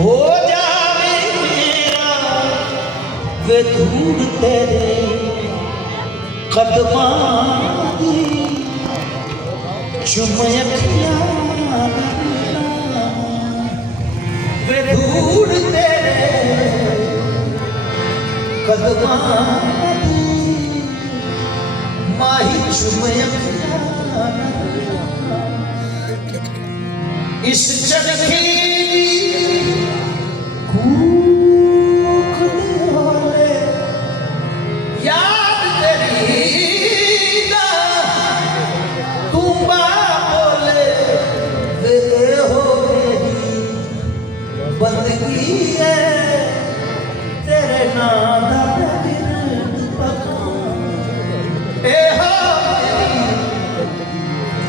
हो जावे मेरा वे धूल तेरे कदमां दी चुमे अखियां वे धूल तेरे कदमां दी माही चुमे अखियां इस चरखी याद तेरी तू बोले वे हो मेरी बंदगी है तेरे नाम ए हो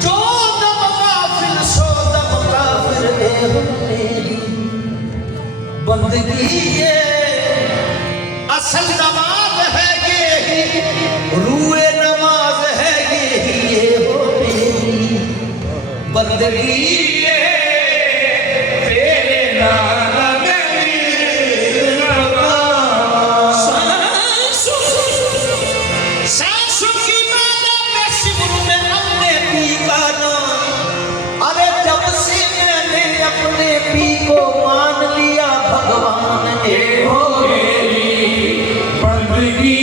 जो दम काफिर सो दम काफिर ए हो मेरी बंदगी है असल नमाज है रूए नमाज है ये हो मेरी बंदगी तेरे नाम सांसों की माला में सिमरू में हमने पी का नाम अरे जब से मैंने अपने पी को मान लिया भगवान ने हो मेरी बंदगी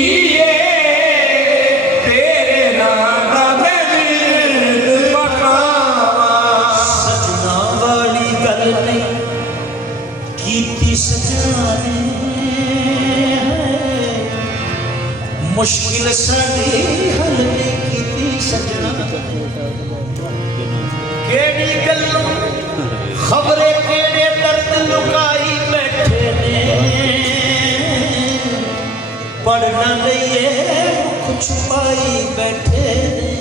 मुश्किल साडी हल नहीं कीती सजना केड़ी गल्लों खबरे केड़े दर्द लुकाई बैठे ने पढ़ना लईए मुख छुपाई बैठे ने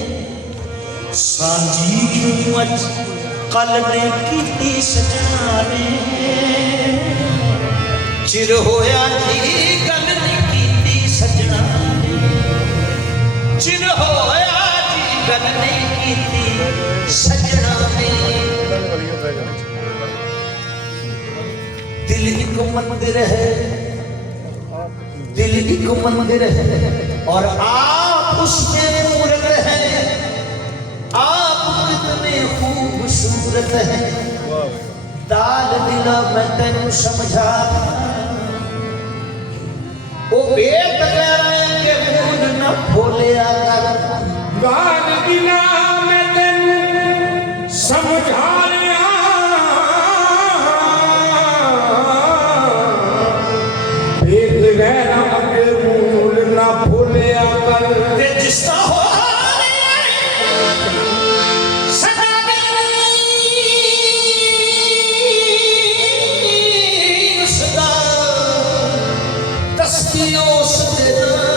सांझी क्यों अज कल नहीं कीती सजना ने चिर होया जी गल नहीं कीती सजना चिर होया जी गल नहीं कीती सजना में दिल एक मंदिर है दिल एक मंदिर है और आप उसमें मूर्त है आप कितने खूबसूरत है दाल दिला मैं तेनू समझा ओ बेत कह रहे कि मूड न भोलिया कर गान बिना मैं तेनू समझा लिया बेत रहना के मूड न भोलिया कर ते जिसका हो सदा तस्तियों से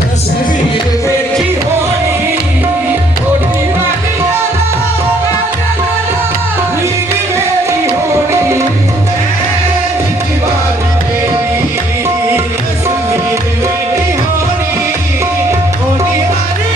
तस्वीर देखी होनी होनी वाली नींद मेरी होनी दीवार तेरी तस्वीर देखी होनी होनी वाली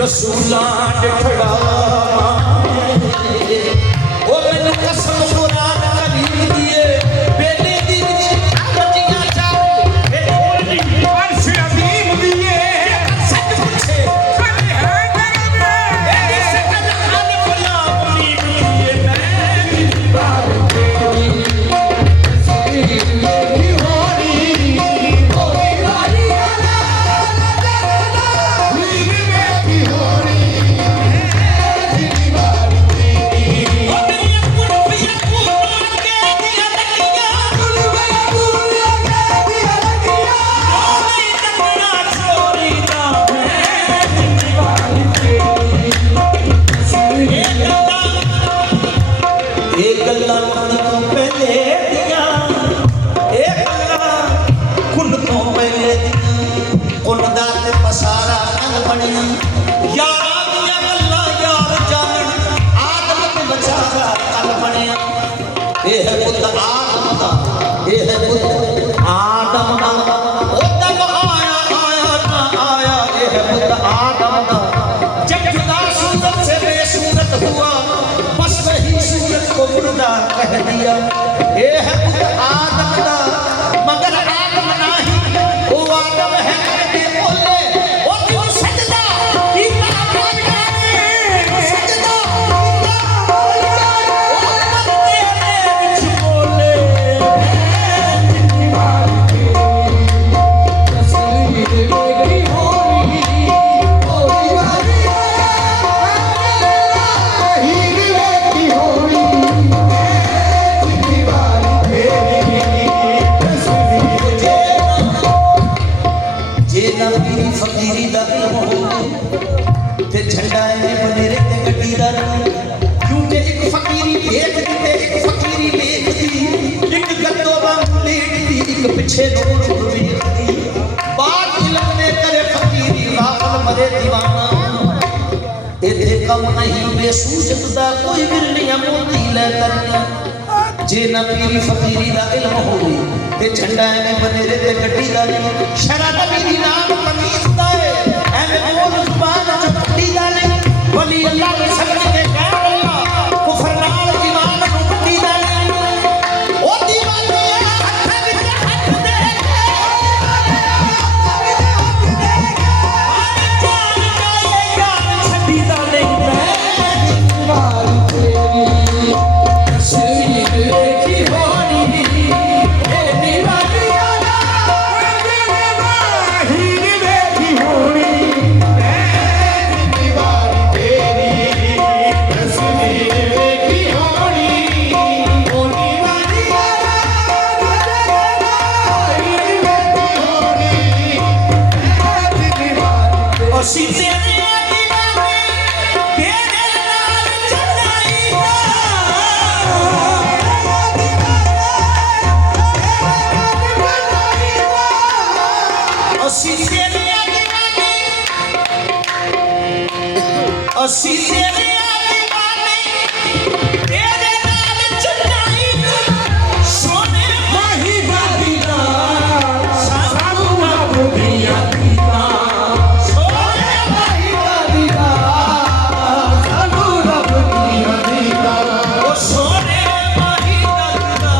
रसूलां दिखड़ा ओ मैनू कसम कुरान करीम दिए बेले दी विच बजियां चाहे अर्श अजीम दिए सच पूछे कने है जगह ए सकल हाल फला मुनीब दिए मैं दीवार तेरी तस्वीर मेरी होनी होनी वाली कह दिया ये है आदम दा मगर आदम नहीं वो आदम है के बोले ओ तू सजदा कीता बोले सजदा कीता बोले ओ मन तेरे विच बोले तस्वीर मेरी होनी होनी वाली हीर वेखी होनी फकीरी दा ते झंडा है बनेरे ते गड्डी दा क्योंकि एक फकीरी देख दी ते एक फकीरी लेख दी एक गद्दो वांग लेट दी एक पिछे नूर वेख दी बात इल्म ने करे फकीरी गाफल मरे दीवाना इथे कम नहीं बेसूजत दा कोई बिरलियां मोती ले करना जे ना पीरी फकीरी दा इल्म होवे ਤੇ ਝੰਡਾ ਐਵੇਂ ਬਨੇਰੇ ਤੇ ਗੱਡੀ ਦਾ ਨਹੀਂ ਸ਼ਰਾ ਨਬੀ ਦੀ ਨਾਮ ਕਮੀਜ਼ ਦਾ ਏ ਐਵੇਂ ਬੋਲ ਜ਼ੁਬਾਨ ਚ ਕੱਢੀ ਦਾ ਨਹੀਂ ਵਲੀ ਅੱਲਾਹ ਦੇ ਸਮਝ ਕੇ ਕਹਿ ਅੱਲਾਹ ਕੁਫਰ ਨਾਲ ਈਮਾਨ ਨੂੰ ਕੱਢੀ ਦਾ ਨਹੀਂ ਉਹ ਦੀਵਾਨੇ ਹੱਥਾਂ ਵਿੱਚ ਹੱਥ ਦੇ ਛੱਡੀ ਦਾ ਨਹੀਂ ਮਾਰੀ ਤੇਰੀ ਤਸਵੀਰ ਵੇਖੀ ਹੋਣੀ ਇਹ ਨਿਵਾਲਿਆ ਨਾ ਹੀਰ ਵੇਖੀ ਹੋਣੀ ਮੈਂ ਨਿਵਾਲੀ ਤੇਰੀ ਤਸਵੀਰ ਵੇਖੀ ਹੋਣੀ ਉਹ ਨਿਵਾਲਿਆ ਨਾ ਹੀਰ ਵੇਖੀ ਹੋਣੀ ਮੈਂ ਨਿਵਾਲੀ ਅਸੀਂ ਤੇਰੇ ਅਸੀਂ ਤੇਰੇ ਦੀਵਾਨੇ ਤੇਰੇ ਨਾਲ ਚੱਲਾਂਗੇ ਸੋਨੇ ਮਾਹੀ ਬਾਦੀਨਾ ਸਾਨੂੰ ਰੱਬ ਦੀਆਂ ਦੀਨਾ ਸੋਨੇ ਮਾਹੀ ਬਾਦੀਨਾ ਸਾਨੂੰ ਰੱਬ ਦੀਆਂ ਦੀਨਾ ਉਹ ਸੋਨੇ ਮਾਹੀ ਦਾ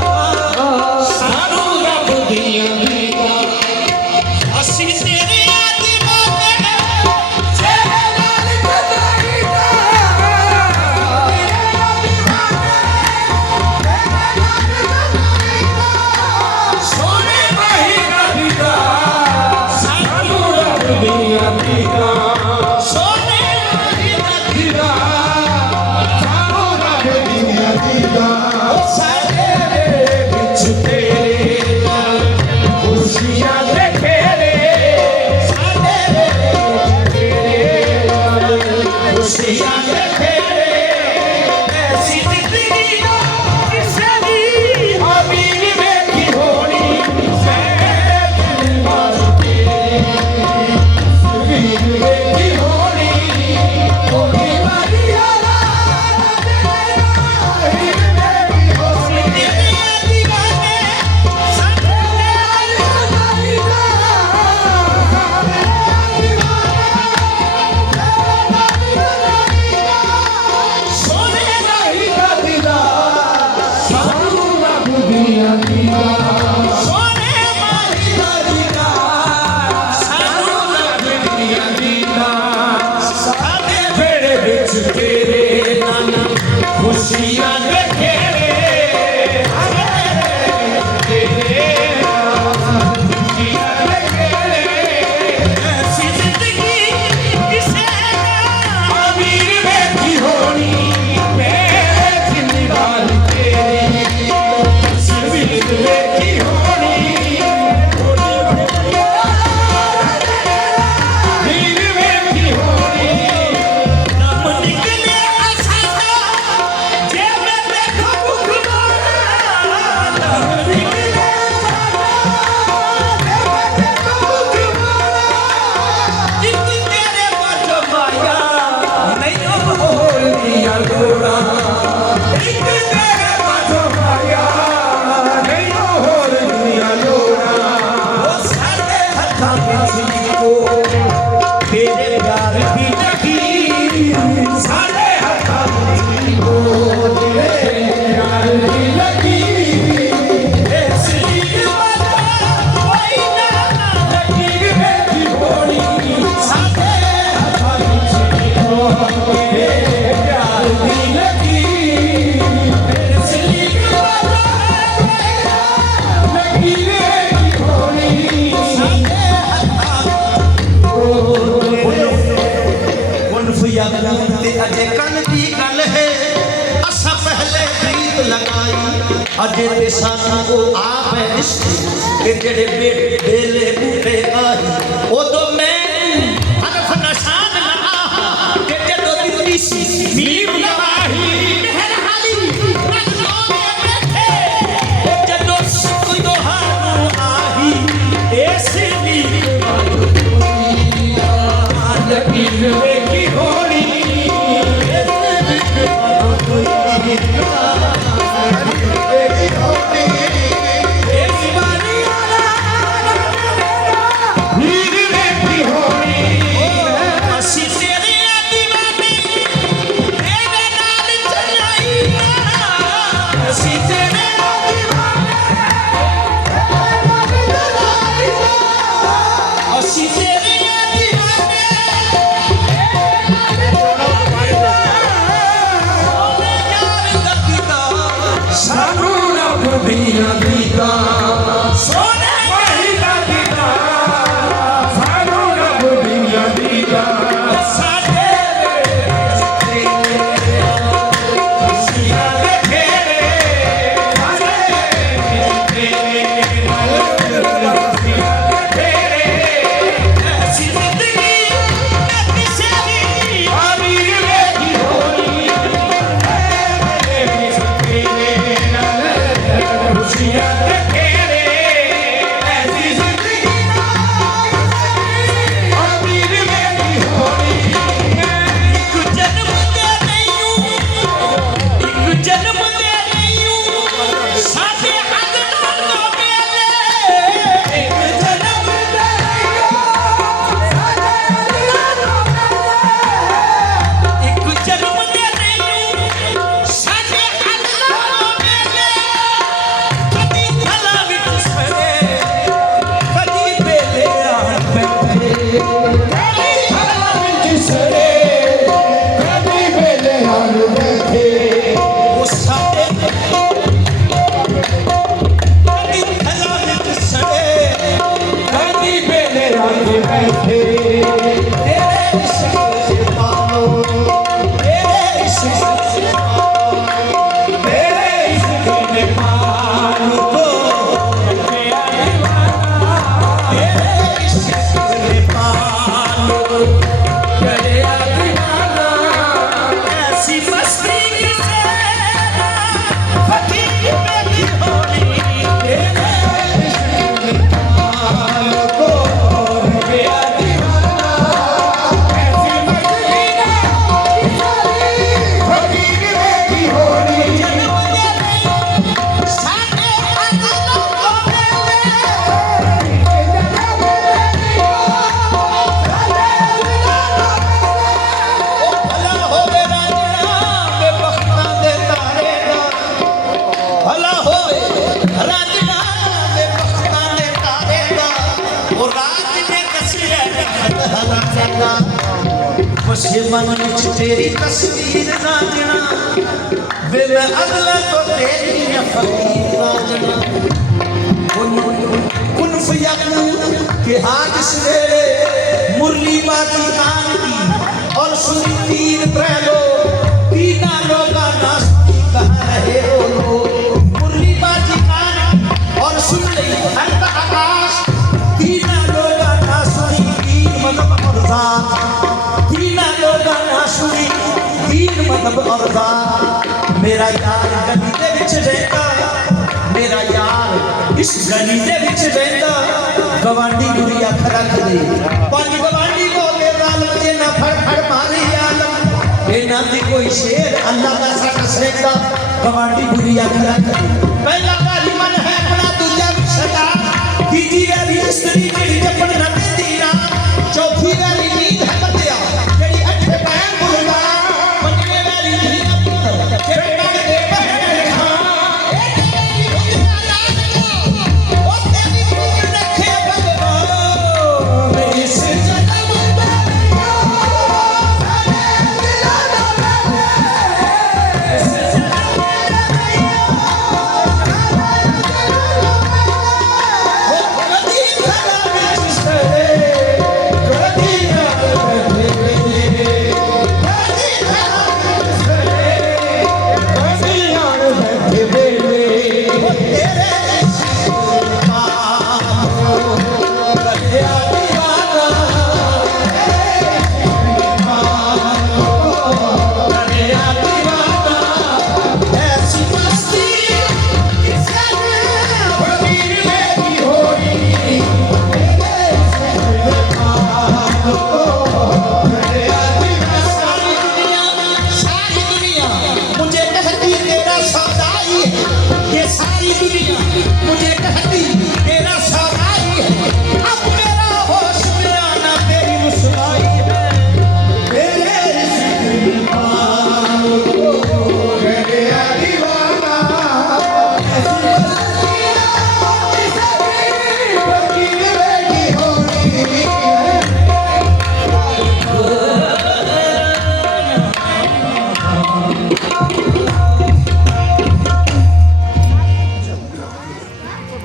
ਸਾਨੂੰ ਰੱਬ ਦੀਆਂ ਦੀਨਾ ਅਸੀਂ ਤੇਰੇ ਦੀਵਾਨੇ ਤੇਰੇ ਨਾਲ ਚੱਲਾਂਗੇ ਸੋਨੇ ਮਾਹੀ ਬਾਦੀਨਾ ਸਾਨੂੰ ਰੱਬ ਦੀਆਂ ਦੀਨਾ ਸੋਨੇ ਮਾਹੀ ਦਾ ਦੀਨਾ ਸਾਨੂੰ ਰੱਬ ਦੀਆਂ ਦੀਨਾ ਸਾਡੇ ਵਿੱਚ ਤੇਰੇ ਨਾਲ ਖੁਸ਼ੀਆਂ ਦੇ ਖੇੜੇ ਸਾਡੇ ਵਿੱਚ ਤੇਰੇ ਨਾਲ ਖੁਸ਼ੀਆਂ ਦੇ ਖੇੜੇ ਐਸੀ ਜ਼ਿੰਦਗੀ ਕਿਸੇ ਦੀ ਅਮੀਰ ਵੇਖੀ ਹੋਣੀ ਸੈਦ ਮਾਰਦੀ ਤਸਵੀਰ ਵੇਖੀ ਹੋਣੀ ਹੋਣੀ ਵਾਲੀਆ ਖੁਸ਼ੀਆਂ ਦੇ ਖੇੜੇ ਤੇਰੇ ਖੁਸ਼ੀਆਂ ਦੇ ਖੇੜੇ ਐਸੀ ਜ਼ਿੰਦਗੀ ਕਿਸੇ ਅਮੀਰ ਵੇਖੀ ਹੋਣੀ ਮੈਂ ਜਿੰਨੀ ਵਾਲੀ ਤੇਰੀ ਤਸਵੀਰ ਵੇਖੀ ਹੋਣੀ ਅਮੀਰ ਵੇਖੀ ਹੋਣੀ ਨਾਮ ਨਿਕਲੇ ਅਸਾਂ ਜੇ ਮੈਂ ਦੇਖੋ ਬੁਖਮਾਨਾ ਨਾਮ ਨਿਕਲੇ ਇੱਕ ਤੇਰੇ ਬਾਝੋਂ ਮਾਇਆ ਮੈਨੂੰ ਹੋਲੀਆਂ ਲੋੜਾਂ ਇੱਕ ਤੇਰੇ ਪਾਸੋਂ ਮਾਇਆ ਨਹੀਂ ਹੋਲੀਆਂ ਲੋੜਾਂ ਉਹ ਸਾਡੇ ਹੱਥਾਂ ਵਿੱਚ ਕੋ ਤੇਰੇ ਪਿਆਰ ਦੀ ਲਕੀਰ ਸਾਡੇ ਹੱਥਾਂ ਵਿੱਚ ਹੋ ਤੇਰੇ ਪਿਆਰ ਦੀ ਲਕੀਰ ਇਸ ਲਈ ਕੋਈ ਨਾ ਲਕੀਰ ਵੇਖੀ ਹੋਣੀ ਸਾਡੇ ਹੱਥਾਂ ਵਿੱਚ ਹੋ ਤੇਰੇ ਪਿਆਰ ਦੀ ਲਕੀਰ ਇਸ ਲਈ ਲਕੀਰ ਵੇਖੀ ਹੋਣੀ ਉਨਫ ਯਾਦਾਂ ਤੇ ਅਜੇ ਕੰਨ ਦੀ ਗੱਲ ਹੈ ਅਸਾਂ ਪਹਿਲੇ ਪ੍ਰੀਤ ਲਗਾਈ ਅਜੇ ਤੇ ਸਾਨੂੰ ਉਹ ਆਪ ਹੈ ਰਿਸ਼ਤੇ ਤੇ ਜਿਹੜੇ ਬੇਲੇ ਬੂਟੇ ਆਈ ਉਦੋਂ ਮੈਂ ਹਰਫ ਨਸ਼ਾਨ ਨਾ ਆਹ ਤੇ ਜਦੋਂ ਦਿੱਤੀ ਸੀ ਮੀਮ ਲਵਾਹੀ ਮਹਿਰ ਹਾਲੀ ਰੰਗ ਲੋਗੇ ਬੈਠੇ ਤੇ ਜਦੋਂ ਸੁੱਕ ਤੁਹਾਨੂੰ ਆਹੀ ਇਸ ਲਈ ਲਕੀਰ ਵੇਖੀ ਹੋਣੀ ਵੇਖੀ ਹੋਣੀ ਕਦੀ ਥਲਾਂ ਵਿੱਚ ਸੜੇ ਕਦੀ ਵੇਲਿਆਂ ਨੂੰ ਬੈਠੇ ਉਹ ਸਾਡੇ ਕਦੀ ਥਲਾਂ ਵਿੱਚ ਸੜੇ ਕਦੀ ਵੇਲਿਆਂ ਨੂੰ ਬੈਠੇ ਤੇਰੇ ਇਸ਼ਕ ਦੇ ਪਾਲੋ ਤੇਰੇ ਇਸ਼ਕ ਦੇ ਪਾਲੋ ਤੇਰੇ ਇਸ਼ਕ ਨੇ ਪਾਲ ਕੋ ਰੱਖਿਆ ਦੀਵਾਨਾ ਤੇਰੇ ਇਸ਼ਕ ਦੇ ਪਾਲੋ ਕਰਿਆ ਦੀਵਾਨਾ ਐਸੀ ਮਸਤੀ ਕਿਸੇ ਫਕੀਰ ਮੇਰੀ ਹੋਣੀ ਤੇਰੇ ਇਸ਼ਕ ਨੇ ਪਾਲ ਕੋ ਰੱਖਿਆ ਦੀਵਾਨਾ ਐਸੀ ਮਸਤੀ ਨਾ ਸਾਰੀ ਫਕੀਰ ਵੇਖੀ ਹੋਣੀ ਸਾਡੇ ਹੱਥ ਤੋਂ ਕੋਨੇ ਭਲਾ ਹੋਵੇ ਰਾਜਣਾ ਬੇਬਖਤਾਂ ਦੇ ਤਾਰੇ ਦਾ ਭਲਾ ਹੋਵੇ ਰਾਜਣਾ ਬੇਬਖਤਾਂ ਦੇ ਤਾਰੇ ਦਾ ਉਹ ਰਾਜ ਨੇ ਕਸਿਆ ਹਲਾਣੇ ਦਾ ਖੁਸ਼ੀ ਮਨ ਵਿੱਚ ਤੇਰੀ ਤਸਵੀਰ ਰਾਜਣਾ ਵੇ ਮੈਂ ਅਗਲਾ ਤੋਂ ਤੇਰੀ ਫਕੀਰ ਰਾਜਣਾ कुन फयकून के हाथ सवेरे मुरली बाजी कान की और सुनी तीन प्रहलो तीना लोगा ना सुनी कहाँ रहे वो लोग मुरली बाजी कान की और सुन ली अंत आकाश तीना लोगा ना सुनी तीन मतलब और जात तीना लोगा ना सुनी तीन मतलब और जात मेरा यार गली दे विच रहता मेरा यार इस गली दे विच रहंदा गवांडी गुरी अख रख दे पंज गवांडी को दे नाल जे ना फड़ फड़ मारे आलम इना दी कोई शेर अल्लाह दा साथ सरेंदा गवांडी गुरी अख रख दे पहला वाली मन